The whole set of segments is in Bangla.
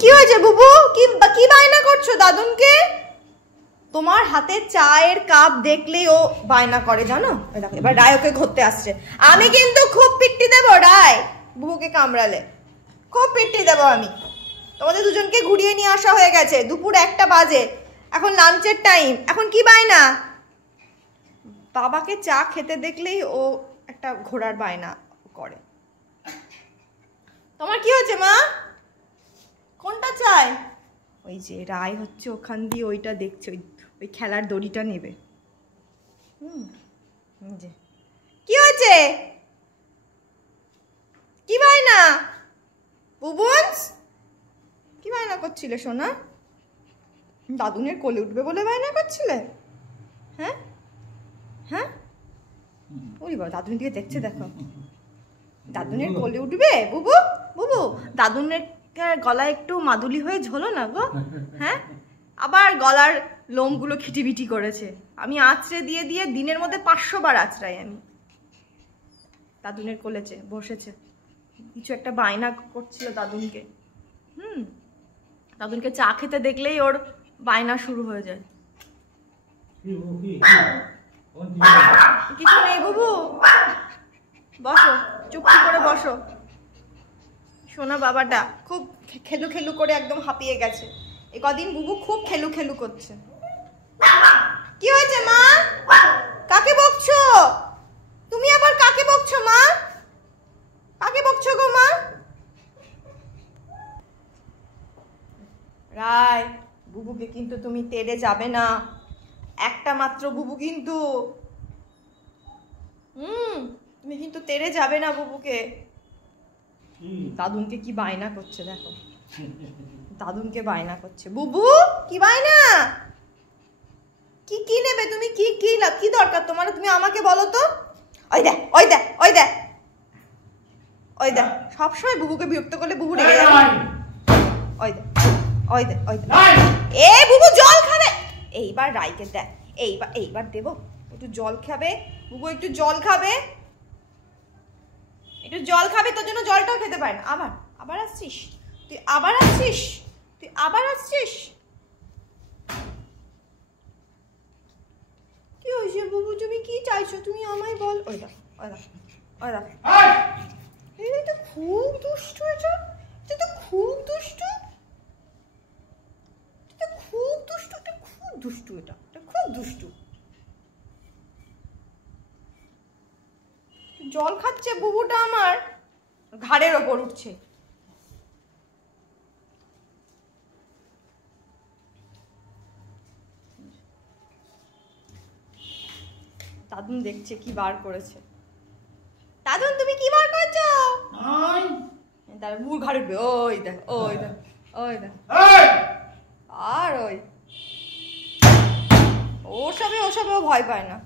কি হয়েছে বুবু? কি কি বায়না করছো দাদুনকে? তোমার হাতে চায়ের কাপ দেখলেই ও বায়না করে, জানো? দেখো এবার রায় ওকে ঘুরতে আসছে। আমি কিন্তু খুব পিট্টি দেবো রায়, বুবুকে কামড়ালে খুব পিট্টি দেবো আমি। তোমাদের দুজনকে ঘুরিয়ে নিয়ে আসা হয়ে গেছে, দুপুর 1টা বাজে, এখন লাঞ্চের টাইম। এখন কি বায়না? বাবাকে চা খেতে দেখলেই ও একটা ঘোড়ার বায়না করে। তোমার কি হয়েছে মা? কোনটা চাই? ওই যে রায় হচ্ছে ওখান দিয়ে ওইটা দেখছে, ওই খেলার দড়িটা নেবে। যে কি হয়েছে? কি বায়না বুবুন্স? কি বায়না করছিলে সোনা? দাদুনের কোলে উঠবে বলে বায়না করছিলে? হ্যাঁ হ্যাঁ, ওই বাবা দাদুন দিকে দেখছে, দেখো দাদুনের কোলে উঠবে বুবু। বুবু দাদুনের গলায় একটু মাদুলি হয়ে ঝোলো না গো। হ্যাঁ, আবার গলার লোমগুলো খিটিবিটি করেছে। আমি আঁচড়ে দিয়ে দিয়ে দিনের মধ্যে 500 বার আঁচড়াই আমি। দাদুনের কোলেছে বসেছে, কিছু একটা বায়না করছিল দাদুনকে। দাদুনকে চা খেতে দেখলেই ওর বায়না শুরু হয়ে যায়। কিছু নেই বুবু, বসো চুপটি করে বসো। সোনা বাবাটা খুব খেলু খেলু করে একদম হাঁপিয়ে গেছে। এ কদিন বুবু খুব খেলু খেলু করছে। কি হয়েছে মা? কাকে বকছো তুমি? আবার কাকে বকছো মা? কাকে বকছো গো মা? রায়, বুবুকে কিন্তু তুমি তেড়ে যাবে না, একটা মাত্র বুবু কিন্তু। তুমি কিন্তু তেড়ে যাবে না বুবুকে। দাদুনকে কি বায়না করছে দেখো, দাদুনকে বায়না করছে। বুবু কি বায়না? কি কি নেবে তুমি? কি কি কি দরকার তোমার? তুমি আমাকে বলো তো। ওই দেখ ওই দেখ ওই দেখ ওই দেখ, সবসময় বুবুকে বিরক্ত করলে বুবু রেগে যাবে। ওই দেখ ওই দেখ ওই দেখ, এ বুবু জল খাবে। এইবার রাইকে দেখ, এইবার দেবো একটু জল খাবে বুবু, একটু জল খাবে, একটু জল খাবে। তোর জন্য জলটাও খেতে পারে না। আবার আসছিস তুই, আবার আসছিস তুই, আবার আসছিস। কি হয়েছে বুবু? তুমি কি চাইছো? তুমি আমায় বল। ওই দেখ ওই দেখ ওই দেখ, এটা তো খুব দুষ্টু, এটা তো খুব দুষ্টু, এটা খুব দুষ্টু, এটা খুব দুষ্টু, এটা খুব দুষ্টু। জল খাচ্ছে বুবুটা, আমার ঘাড়ের ওপর উঠছে। দাদুন দেখছে কি বার করেছে। দাদুন তুমি কি বার করেছো? তার বুড় ঘাড়ে উঠবে। ওই দেখ ওই দেখ ওই দেখ, আর ওসবেও ভয় পায় না।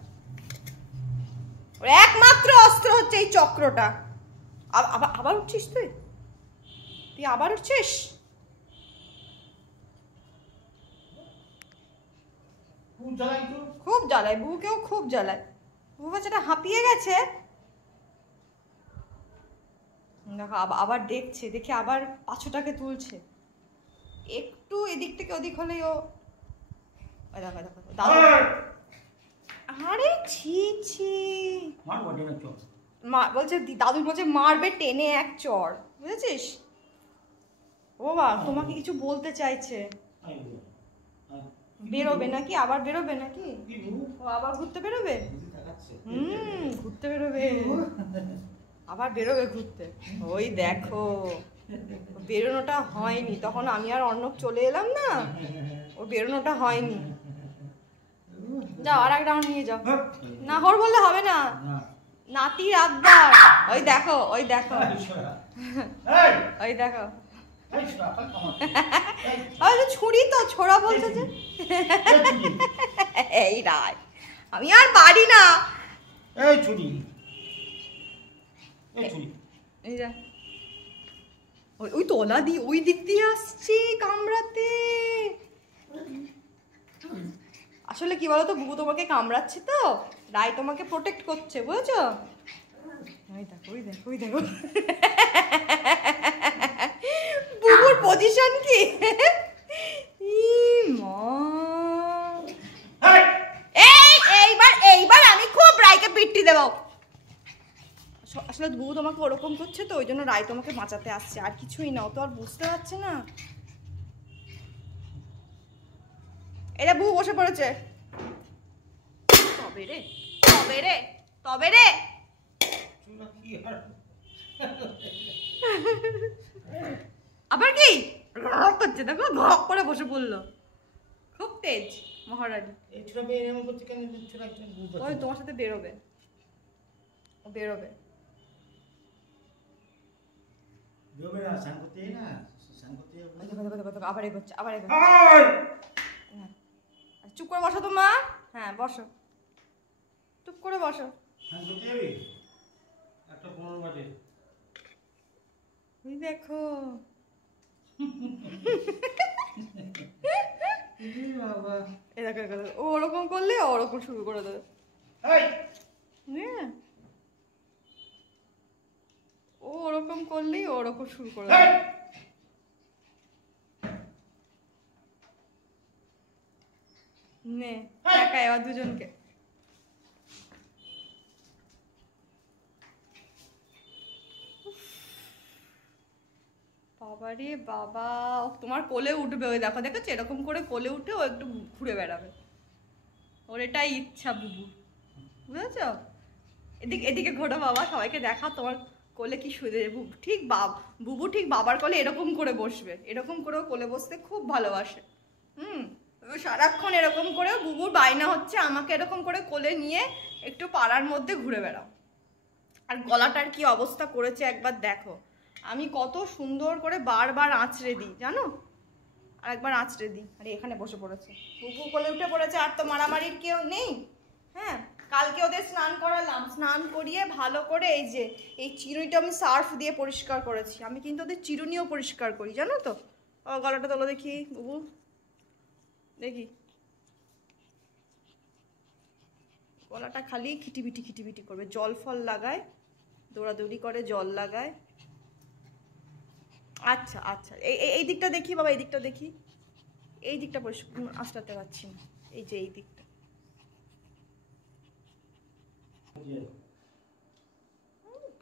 ওর একমাত্র অস্ত্র হচ্ছে এই চক্রটা। আবার উঠছিস তুই? তুই আবার উঠছিস? খুব জ্বালায় বুকেও, খুব জ্বালায়। বুবু বাচ্চাটা হাঁপিয়ে গেছে। দেখো আবার দেখছে, দেখে আবার পাছুটাকে তুলছে। একটু এদিক থেকে ওদিক হলেই ও দেখো দেখো দাদু। আরে ছি ছি, বলছে দাদু বলছে মারবে টেনে এক চর, বুঝেছিস? ও বাবা তোমাকে কিছু বলতে চাইছে। বেরোবে নাকি? আবার বেরোবে নাকি? ও আবার ঘুরতে বেরোবে? ঘুরতে বেরোবে, আবার বেরোবে ঘুরতে। ওই দেখো বেরোনোটা হয়নি, তখন আমি আর অর্ণব চলে এলাম না, ওর বেরোনোটা হয়নি। যাও আর এক রাউন্ড নিয়ে যাও। না হর বললে হবে না, নাতির আবদার। ওই দেখো ওই দেখো ওই দেখো, ছুরি তো ছোড়া বলছে যে। এই রায়, আমি আর পারি না। এই ছুরি, এই যা, ওই তলা দিয়ে ওই দিক দিয়ে আসছে কামড়াতে। আসলে কি বলতো, বুবু তোমাকে কামড়াচ্ছে তো, রায় তোমাকে প্রোটেক্ট করছে, বুঝেছো? ওই দেখো ওই দেখো ওই দেখো, পজিশন কি? এইবার আমি খুব রায়কে পিট্টি দেবো। আসলে বুবু তোমাকে ওরকম করছে তো, ওই জন্য রায় তোমাকে বাঁচাতে আসছে, আর কিছুই না। ও তো আর বুঝতে পারছে না। এটা বুবু বসে পড়েছে। তবে রে তবে রে তবে রে আবার কি করছে দেখো, ঘপ করে বসে পড়লো। খুব তেজ মহারানী। ওই তোমার সাথে বেরোবে, ও বেরোবে। আবার এগোচ্ছে, আবার এগোচ্ছে। চুপ করে বসো তো মা। হ্যাঁ বসো, চুপ করে বসো। দেখো ও ওরকম করলে ওরকম শুরু করে দেবে। ও ওরকম করলেই ওরকম শুরু করে দেবে। নে একা এবার দুজনকে। বাবারে বাবা, তোমার কোলে উঠবে। ওই দেখো, দেখেছো এরকম করে কোলে উঠে ও একটু ঘুরে বেড়াবে। ওর এটাই ইচ্ছা বুবু, বুঝেছ? এদিকে এদিকে ঘোরো বাবা, সবাইকে দেখাও তোমার কোলে কি শুয়ে দেবে। ঠিক বুবু ঠিক বাবার কোলে এরকম করে বসবে, এরকম করেও কোলে বসতে খুব ভালোবাসে। সারাক্ষণ এরকম করে বুবুর বায়না হচ্ছে আমাকে এরকম করে কোলে নিয়ে একটু পাড়ার মধ্যে ঘুরে বেড়াও। আর গলাটার কি অবস্থা করেছে একবার দেখো। আমি কত সুন্দর করে বারবার আঁচড়ে দিই জানো, আর একবার আঁচড়ে দিই। আরে এখানে বসে পড়েছে, বুবু কোলে উঠে পড়েছে। আর তো মারামারির কেউ নেই। হ্যাঁ, কালকে ওদের স্নান করালাম, স্নান করিয়ে ভালো করে এই যে এই চিরুনিটা আমি সার্ফ দিয়ে পরিষ্কার করেছি। আমি কিন্তু ওদের চিরুনিও পরিষ্কার করি জানো তো। গলাটা তোলো দেখি বুবু, দেখি গলাটা খালি খিটিবিটি খিটিবিটি করবে। জল ফল লাগায়, দৌড়াদৌড়ি করে, জল লাগায়। আচ্ছা আচ্ছা, এই দিকটা দেখি বাবা, এই দিকটা দেখি। এই দিকটা আঁচড়াতে পারছি না, এই যে এই দিকটা।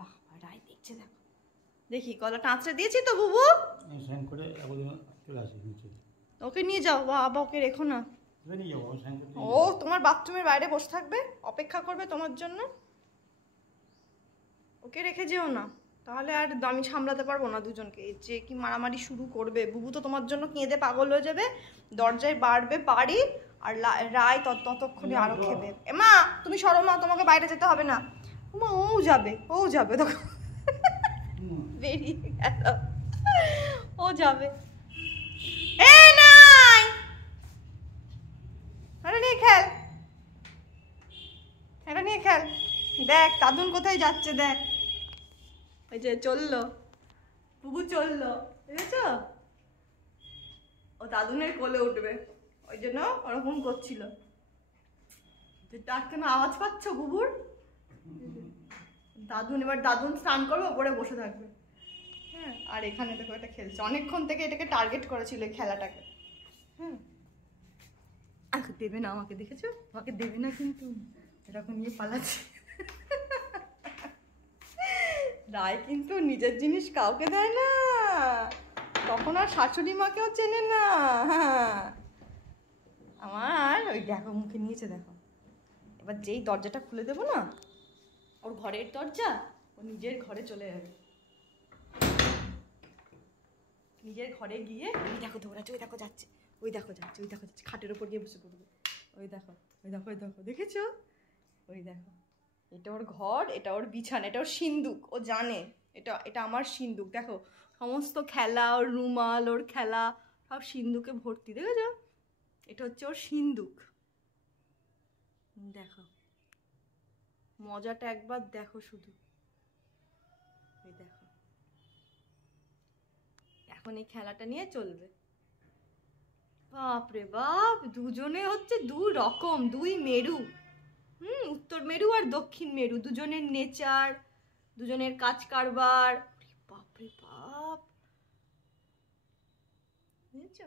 বাবা রায় দেখছে, দেখো দেখি গলাটা আঁচড়ে দিয়েছি তো বুবু। ওকে নিয়ে যাও বাবা, ওকে রেখো না। ও তোমার বাথরুমের বাইরে বসে থাকবে, অপেক্ষা করবে তোমার জন্য। ওকে রেখে যেও না, তাহলে আর আমি সামলাতে পারবো না দুজনকে। যে কি মারামারি শুরু করবে, বুবু তো তোমার জন্য কেঁদে পাগল হয়ে যাবে, দরজায় বাড়বে বাড়ি। আর রায় ততক্ষণে আরো খেবে। মা তুমি সরো মা, তোমাকে বাইরে যেতে হবে না। মা ও যাবে, ও যাবে, দেখো বেরিয়ে গেল, ও যাবে। নিয়ে খেল, এটা নিয়ে খেল। দেখ দাদুন কোথায় যাচ্ছে, দেখ ওই যে চললো, বুবু চললো, বুঝেছ? ও দাদুনের কোলে উঠবে, ওই জন্য ওরকম করছিল। তার কেন আওয়াজ পাচ্ছ বুবুর? দাদুন এবার দাদুন স্নান করবে, ওপরে বসে থাকবে। হ্যাঁ, আর এখানে দেখো এটা খেলছে, অনেকক্ষণ থেকে এটাকে টার্গেট করেছিল এই খেলাটাকে। হ্যাঁ, দেবে না আমাকে, দেখেছো? আমাকে দেবে না, কিন্তু এরকম নিয়ে পালাচ্ছে। রায় কিন্তু নিজের জিনিস কাউকে দেয় না, তখন আর শাশুড়ি মাকেও চেনে না। আমার ওই দেখো মুখে নিয়েছে, দেখো। এবার যেই দরজাটা খুলে দেবো না, ওর ঘরের দরজা, ও নিজের ঘরে চলে যাবে। নিজের ঘরে গিয়ে ওই দেখো দৌড়াচ্ছে, ওই দেখো যাচ্ছে, ওই দেখো যাচ্ছে, ওই দেখো যাচ্ছে, খাটের ওপর গিয়ে বসে পড়বে। ওই দেখো, ওই দেখো, ওই দেখো, দেখেছো? ওই দেখো, এটা ওর ঘর, এটা ওর বিছানা, এটা ওর সিন্দুক। ও জানে এটা এটা আমার সিন্দুক। দেখো সমস্ত খেলা, ওর রুমাল, ওর খেলা সব সিন্দুকে ভর্তি, দেখেছো? এটা হচ্ছে ওর সিন্দুক। দেখো মজাটা একবার দেখো শুধু। ওই দেখো, এখন এই খেলাটা নিয়ে চলবে। বাপরে বাপ, দুজনে হচ্ছে দুই রকম, দুই মেরু। উত্তর মেরু আর দক্ষিণ মেরু, দুজনের নেচার, দুজনের কাজ কারবার। বাপরে বাপ, বুঝেছো?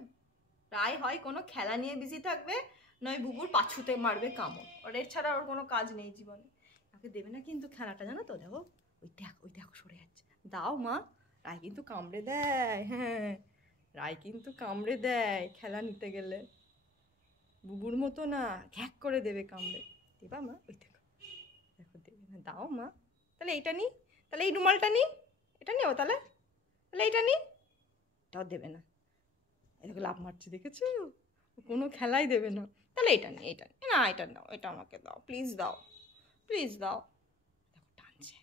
রায় হয় কোনো খেলা নিয়ে বিজি থাকবে, নয় বুবুর পাছুতে মারবে কামড়, ওর এর ছাড়া ওর কোনো কাজ নেই জীবনে। ওকে দেবে না কিন্তু খেলাটা, জানো তো? দেখো ওই দেখো সরে যাচ্ছে। দাও মা, রায় কিন্তু কামড়ে দেয়। হ্যাঁ, রায় কিন্তু কামড়ে দেয় খেলা নিতে গেলে, বুবুর মতো না, ঘ্যাক করে দেবে কামড়ে। দেবা মা? ওই দেখো দেখো, দেবে না। দাও মা, তাহলে এইটা নি, তাহলে এই রুমালটা নি, এটা নিও তাহলে, তাহলে এইটা নি। এটাও দেবে না, এটাকে লাভ মারছে, দেখেছো? কোনো খেলাই দেবে না। তাহলে এটা নি, এটা নি না, এটা দাও, এটা আমাকে দাও, প্লিজ দাও, প্লিজ দাও। দেখো টানছে,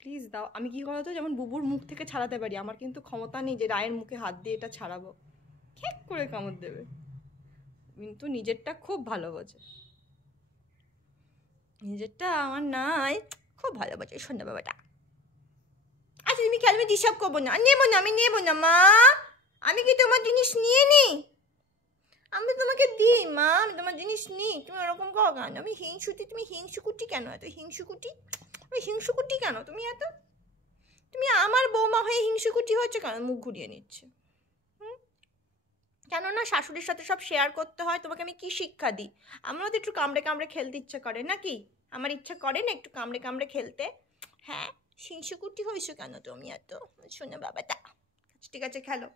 প্লিজ দাও। আমি কি বলতো, যেমন বুবুর মুখ থেকে ছাড়াতে পারি, আমার কিন্তু ক্ষমতা নেই যে রায়ের মুখে হাত দিয়ে এটা ছাড়াবো। খ্যাক করে কামড় দেবে, কিন্তু নিজেরটা খুব ভালো বোঝে, নিজেরটা আমার নাই, খুব ভালো বোঝে সন্ধ্যা বাবাটা। আচ্ছা তুমি খেলবে, ডিস্টার্ব করবো না, নেবো না, আমি নেবো না মা, আমি কি তোমার জিনিস নিয়ে নিই? আমি তোমাকে দিই মা, আমি তোমার জিনিস নিই, তুমি ওরকম করো কেন? আমি হিংসুটি, তুমি হিংসুকুটি কেন? এত হিংসুকুটি, ওই হিংসুকুটি কেন তুমি এত? তুমি আমার বৌমা হয়ে হিংসুকুটি হচ্ছে কেন? মুখ ঘুরিয়ে নিচ্ছে। কেননা শাশুড়ির সাথে সব শেয়ার করতে হয়। তোমাকে আমি কি শিক্ষা দিই? আমারও তো একটু কামড়ে কামড়ে খেলতে ইচ্ছে করে নাকি? আমার ইচ্ছা করে না একটু কামড়ে কামড়ে খেলতে? হ্যাঁ, হিংসুকুটি হয়েছো কেন তুমি এত? শোনো বাবাটা, ঠিক আছে খেলো।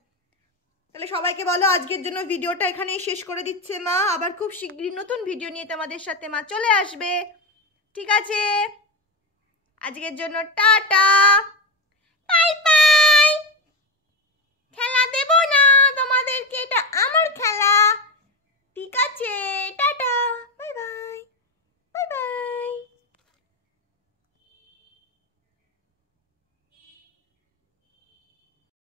তাহলে সবাইকে বলো আজকের জন্য ভিডিওটা এখানেই শেষ করে দিচ্ছে মা, আবার খুব শীঘ্রই নতুন ভিডিও নিয়ে তোমাদের সাথে মা চলে আসবে। ঠিক আছে, আজকের জন্য টাটা।